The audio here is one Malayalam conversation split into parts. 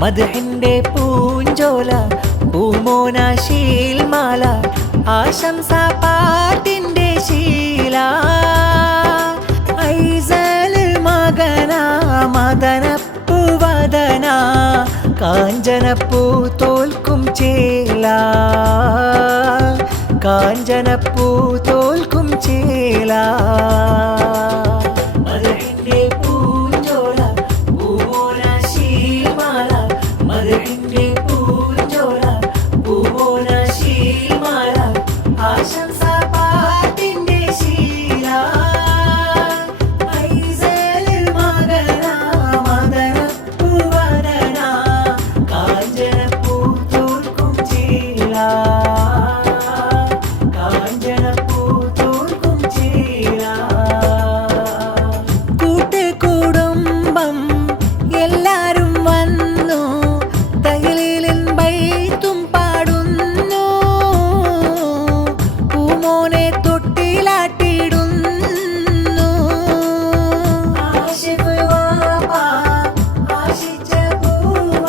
മദ്ഹിന്റെ പൂഞ്ചോല പൂമോനാശീൽമാല ആശംസ പാട്ടിന്റെ ശീല ഐസൽ മകന മദനപ്പൂവദന കാഞ്ചനപ്പൂ തോൽക്കും ചേല കാഞ്ചനപ്പൂ തോൽക്കും ചേല മദ്ഹിന്റെ പൂഞ്ചോല പൂമോനാശീൽമാല മദ്ഹിന്റെ പൂഞ്ചോല പൂമോനാശീൽമാല ആശംസ പാട്ടിന്റെ ശീല ഐസൽ മകന മദനപ്പൂവദന കാഞ്ചനപ്പൂ തോൽക്കും ചേല കാഞ്ചനപ്പൂ തോൽക്കും ചേല കൂട്ടുകുടുംബം എല്ലാരും വന്നു തഹ്ലീലിൻ ബൈത്തും പാടുന്നു പൂമോനെ തൊട്ടിലാട്ടിടുന്നു ആശിഖ് വാപ്പ ആശിച്ച പൂവ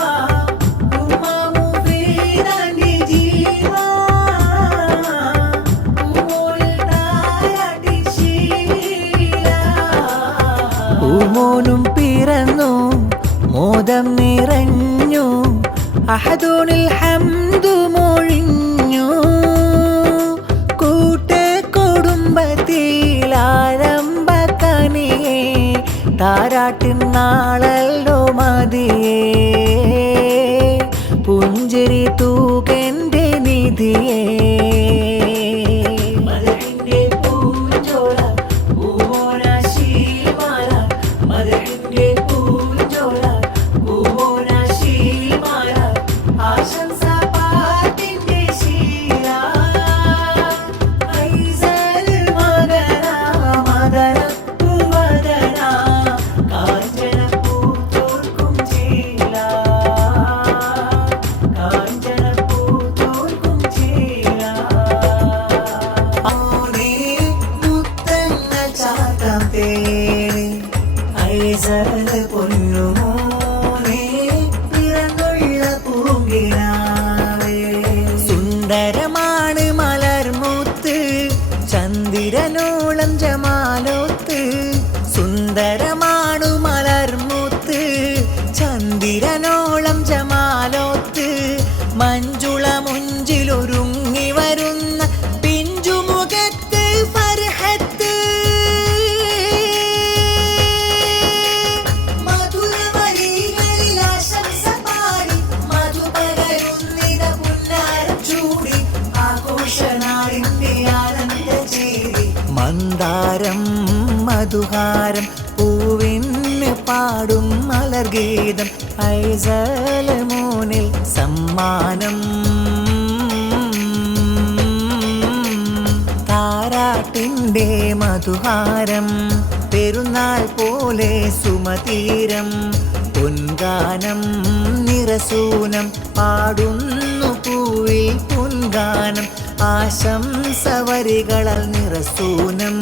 ഉമ്മാമു ഫീദാന്റെ ജീവ പൂമോനിൽ താരാട്ടി ശീല പൂമോനും പിറന്നു മോദം നിറഞ്ഞു അഹദുനിൽ ഹംദു മൊഴിഞ്ഞു കൂട്ടുകുടുംബത്തിലാരംഭക്കനിയെ താരാട്ടിൻ നാളല്ലോ മതിയേ പുഞ്ചിരി തൂകന്റെ നിധിയേ മദ്ഹിന്റെ പൂഞ്ചോല പൂമോനാശീൽമാല മദ്ഹിന്റെ പൂഞ്ചോല പൂമോനാശീൽമാല ആശംസ പാട്ടിന്റെ ശീല ഐസൽ മകന മദനപ്പൂവദന കാഞ്ചനപ്പൂ തോൽക്കും ചേല കാഞ്ചനപ്പൂ തോൽക്കും ചേല ആനേ മുത്തങ്ങൾ ചാർത്താം തേനെ ഐസൽ പൊന്നുമോനെ പിറന്നുള്ള പൂങ്കിനാവേ സുന്ദരമാണ് മലർമൂത്ത് ചന്ദ്രനോളം ജമാലോത്ത് സുന്ദരമാണു മലർമൂത്ത് ചന്ദ്രനോളം ജമാലോത്ത് മഞ്ജുള മുഞ്ചിലൊരുങ്ങി വരുന്ന പിഞ്ചുമുഖത്ത് ഫർഹത്ത് മധുരവരികളിൽ ആശംസ പാടി മധുപകരുന്നിത പുന്നാരം ചൂടി ആഘോഷനാടിന്റെ ആനന്ദ ചേരി മന്ദാരം മധുഹാരം പൂവിന് പാടും മലർഗീതം ഐസൽ മോനിൽ സമ്മാനം താരാട്ടിന്റെ മധുഹാരം പെരുന്നാൾ പോലെ സുമതീരം പൊൻഗാനം നിറസൂനം പാടുന്നു പൂവിൽ പൊൻഗാനം ആശംസ വരികളാൽ നിറസൂനം